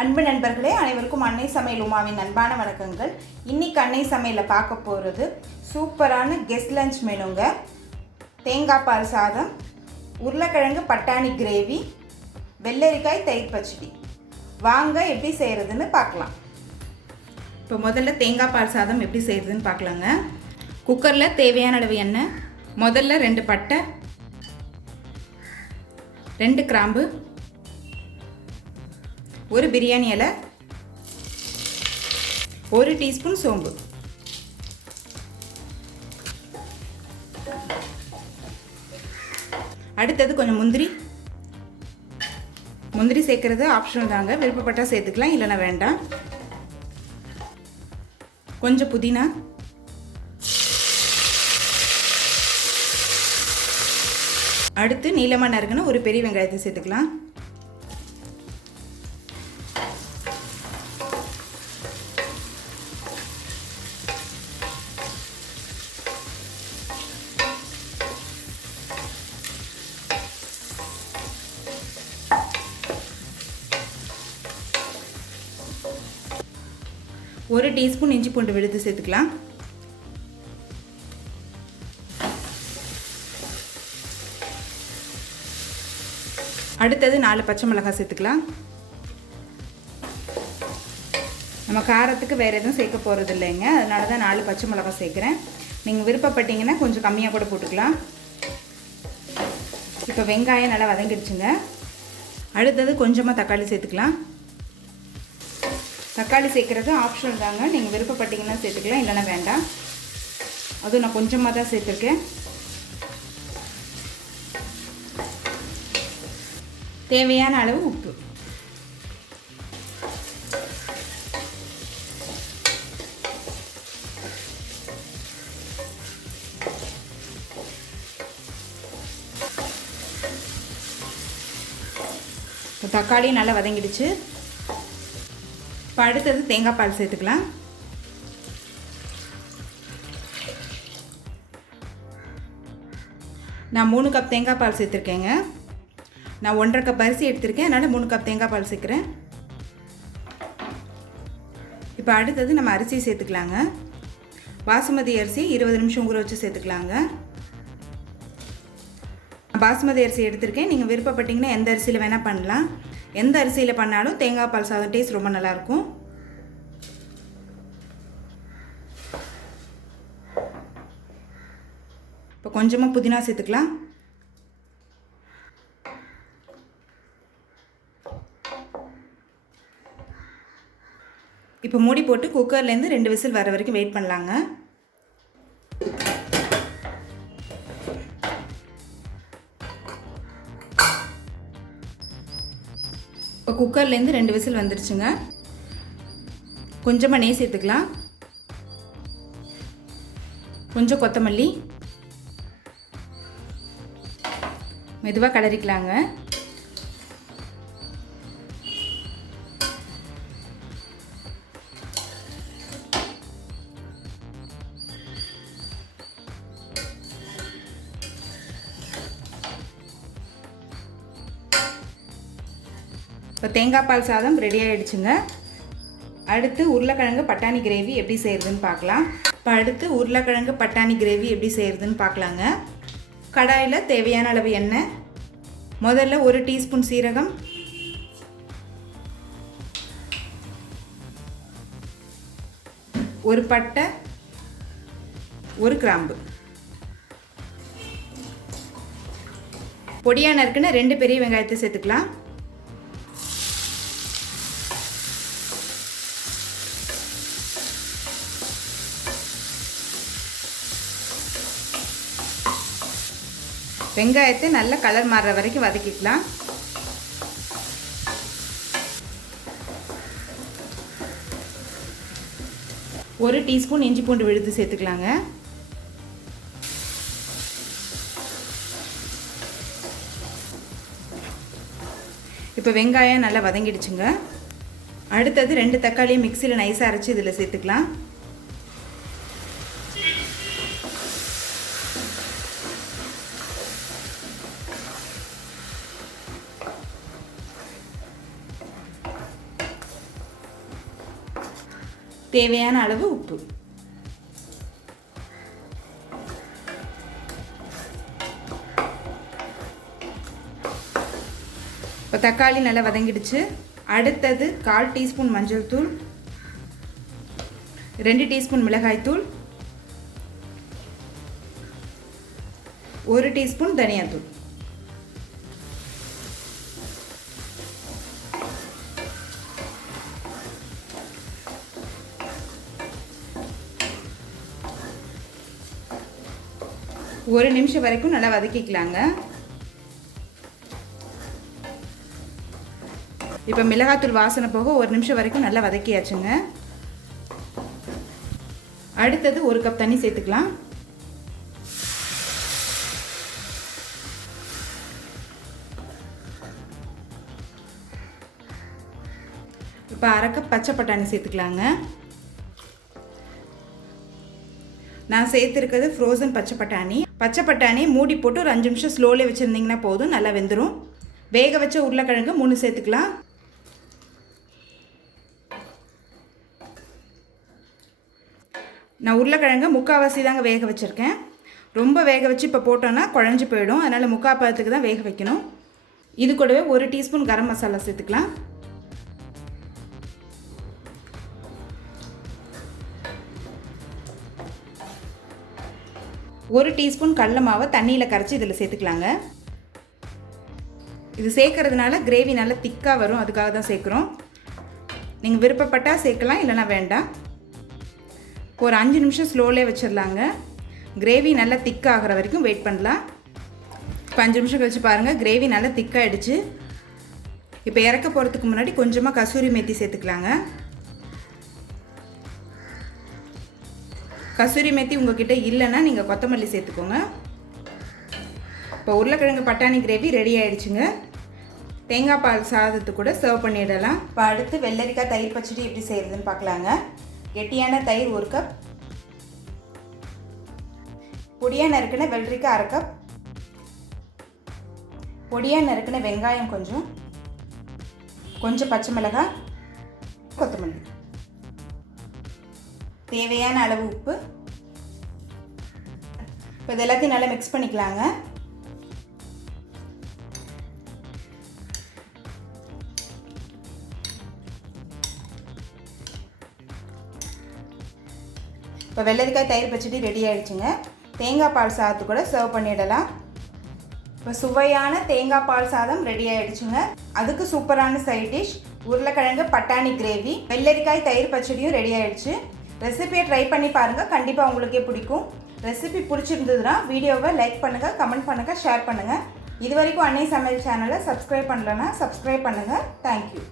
அன்பு நண்பர்களே, அனைவருக்கும் அன்னை சமையல் உமாவின் அன்பான வணக்கங்கள். இன்னைக்கு அன்னை சமையலில் பார்க்க போகிறது சூப்பரான கெஸ்ட் லஞ்ச் மெனுங்க. தேங்காய் பால் சாதம், உருளைக்கிழங்கு பட்டாணி கிரேவி, வெள்ளரிக்காய் தயிர் பச்சடி. வாங்க எப்படி செய்கிறதுன்னு பார்க்கலாம். இப்போ முதல்ல தேங்காய் பால் சாதம் எப்படி செய்கிறதுன்னு பார்க்கலாங்க. குக்கரில் தேவையான அளவு எண்ணெய், முதல்ல 2 பட்டை, 2 கிராம்பு, 1 பிரியாணி இலை, 1 டீஸ்பூன் சோம்பு, அடுத்தது கொஞ்சம் முந்திரி சேர்க்கறது ஆப்ஷனல் தாங்க, விருப்பப்பட்டால் சேர்த்துக்கலாம், இல்லைன்னா வேண்டாம். கொஞ்சம் புதினா, அடுத்து நீளமாக நறுக்குன ஒரு பெரிய வெங்காயத்தை சேர்த்துக்கலாம். ஒரு டீஸ்பூன் இஞ்சி பூண்டு விழுது சேர்த்துக்கலாம். அடுத்தது 4 பச்சை மிளகாய் சேர்த்துக்கலாம். நம்ம காரத்துக்கு வேறு எதுவும் சேர்க்க போகிறது இல்லைங்க, அதனால தான் 4 பச்சை மிளகாய் சேர்க்குறேன். நீங்கள் விருப்பப்பட்டீங்கன்னா கொஞ்சம் கம்மியாக கூட போட்டுக்கலாம். இப்போ வெங்காயம் நல்லா வதங்கிடுச்சுங்க. அடுத்தது கொஞ்சமாக தக்காளி சேர்த்துக்கலாம். தக்காளி சேர்க்குறது ஆப்ஷனல் தாங்க, நீங்கள் விருப்பப்பட்டீங்கன்னா சேர்த்துக்கலாம், இல்லைன்னா வேண்டாம். அதுவும் நான் கொஞ்சமாக தான் சேர்த்துருக்கேன். தேவையான அளவு உப்பு, தக்காளி நல்லா வதங்கிடுச்சு. இப்போ அடுத்தது தேங்காய் பால் சேர்த்துக்கலாம். நான் 3 கப் தேங்காய் பால் சேர்த்துருக்கேங்க. நான் 1.5 கப் அரிசி எடுத்திருக்கேன், அதனால் 3 கப் தேங்காய் பால் சேர்க்குறேன். இப்போ அடுத்தது நம்ம அரிசி சேர்த்துக்கலாங்க. பாசுமதி அரிசி 20 நிமிஷம் ஊற வச்சு சேர்த்துக்கலாங்க. பாசுமதி அரிசி எடுத்திருக்கேன், நீங்கள் விருப்பப்பட்டீங்கன்னா எந்த அரிசியில் வேணால் பண்ணலாம். எந்த அரிசியில் பண்ணாலும் தேங்காய் பால் சாதம் டேஸ்ட் ரொம்ப நல்லாயிருக்கும். இப்போ கொஞ்சமாக புதினா சேர்த்துக்கலாம். இப்போ மூடி போட்டு குக்கர்லேருந்து 2 விசில் வர வரைக்கும் வெயிட் பண்ணலாங்க. இப்போ குக்கர்லேருந்து 2 விசில் வந்துருச்சுங்க. கொஞ்சமாக நெய் சேர்த்துக்கலாம். கொஞ்சம் கொத்தமல்லி, மெதுவாக கிளறிக்கலாங்க. இப்போ தேங்காய் பால் சாதம் ரெடி ஆகிடுச்சுங்க. அடுத்து உருளைக்கிழங்கு பட்டாணி கிரேவி எப்படி செய்கிறதுன்னு பார்க்கலாம். இப்போ அடுத்து உருளைக்கிழங்கு பட்டாணி கிரேவி எப்படி செய்கிறதுன்னு பார்க்கலாங்க. கடாயில் தேவையான அளவு எண்ணெய், முதல்ல 1 டீஸ்பூன் சீரகம், 1 பட்டை, 1 கிராம்பு, பொடியாக நறுக்குன 2 பெரிய வெங்காயத்தை சேர்த்துக்கலாம். வெங்காயத்தை நல்ல கலர் மாறுற வரைக்கும் வதக்கிக்கலாம். ஒரு டீஸ்பூன் இஞ்சி பூண்டு விழுது சேர்த்துக்கலாங்க. இப்போ வெங்காயம் நல்லா வதங்கிடுச்சுங்க. அடுத்தது 2 தக்காளியை மிக்சியில் நைஸாக அரைச்சி இதில் சேர்த்துக்கலாம். தேவையான அளவு உப்பு. இப்போ தக்காளி நல்லா வதங்கிடுச்சு. அடுத்தது 1/4 டீஸ்பூன் மஞ்சள் தூள், 2 டீஸ்பூன் மிளகாய் தூள், 1 டீஸ்பூன் தனியாத்தூள். ஒரு நிமிஷம் வரைக்கும் நல்லா வதக்கிக்கலாங்க. இப்போ மிளகாத்தூள் வாசனை போக ஒரு நிமிஷம் வரைக்கும் நல்லா வதக்கியாச்சுங்க. அடுத்தது 1 கப் தண்ணி சேர்த்துக்கலாம். இப்போ 1/2 கப் பச்சை பட்டாணி சேர்த்துக்கலாங்க. நான் சேர்த்துருக்கிறது ஃப்ரோசன் பச்சை பட்டாணி. பச்சை பட்டாணி மூடி போட்டு ஒரு 5 நிமிஷம் ஸ்லோலே வச்சுருந்திங்கன்னா போதும், நல்லா வெந்துடும். வேக வச்ச உருளைக்கிழங்கு 3 சேர்த்துக்கலாம். நான் உருளைக்கிழங்கு முக்கால்வாசி தாங்க வேக வச்சுருக்கேன். ரொம்ப வேக வச்சு இப்போ போட்டோன்னா குழஞ்சி போயிடும். அதனால் முக்கால் பதத்துக்கு தான் வேக வைக்கணும். இது கூடவே 1 டீஸ்பூன் கரம் மசாலா சேர்த்துக்கலாம். ஒரு டீஸ்பூன் கடலை மாவை தண்ணியில் கரைச்சி இதில் சேர்த்துக்கலாங்க. இது சேர்க்கறதுனால கிரேவி நல்லா திக்காக வரும், அதுக்காக தான் சேர்க்குறோம். நீங்கள் விருப்பப்பட்டால் சேர்க்கலாம், இல்லைனா வேண்டாம். ஒரு 5 நிமிஷம் ஸ்லோலே வச்சிடலாங்க. கிரேவி நல்லா திக்காகிற வரைக்கும் வெயிட் பண்ணலாம். இப்போ 5 நிமிஷம் கழிச்சு பாருங்கள், கிரேவி நல்லா திக்காகிடுச்சு. இப்போ இறக்க போகிறதுக்கு முன்னாடி கொஞ்சமாக கசூரி மேத்தி சேர்த்துக்கலாங்க. கசூரி மேத்தி உங்ககிட்ட இல்லைன்னா நீங்கள் கொத்தமல்லி சேர்த்துக்கோங்க. இப்போ உருளைக்கிழங்கு பட்டாணி கிரேவி ரெடி ஆகிடுச்சுங்க. தேங்காய் பால் சாதத்து கூட சர்வ் பண்ணிடலாம். இப்போ அடுத்து வெள்ளரிக்காய் தயிர் பச்சடி எப்படி செய்கிறதுன்னு பார்க்கலாங்க. கெட்டியான தயிர் 1 கப், பொடியாக நறுக்கின வெள்ளரிக்காய் 1/2 கப், பொடியாக நறுக்கின வெங்காயம் கொஞ்சம் பச்சை மிளகாய், கொத்தமல்லி, தேவையான அளவு உப்பு. இப்போ இது எல்லாத்தையும் நல்லா மிக்ஸ் பண்ணிக்கலாங்க. இப்போ வெள்ளரிக்காய் தயிர் பச்சடி ரெடி ஆகிடுச்சுங்க. தேங்காய் பால் சாதத்து கூட சர்வ் பண்ணிடலாம். இப்போ சுவையான தேங்காய் பால் சாதம் ரெடி ஆகிடுச்சுங்க. அதுக்கு சூப்பரான சைட் டிஷ் உருளைக்கிழங்கு பட்டாணி கிரேவி, வெள்ளரிக்காய் தயிர் பச்சடியும் ரெடி ஆகிடுச்சு. ரெசிபியை ட்ரை பண்ணி பாருங்கள், கண்டிப்பாக உங்களுக்கே பிடிக்கும். ரெசிபி பிடிச்சிருந்ததுன்னா வீடியோவை லைக் பண்ணுங்கள், கமெண்ட் பண்ணுங்கள், ஷேர் பண்ணுங்கள். இது வரைக்கும் அன்னை சமையல் சேனலை சப்ஸ்கிரைப் பண்ணலன்னா சப்ஸ்கிரைப் பண்ணுங்கள். தேங்க்யூ.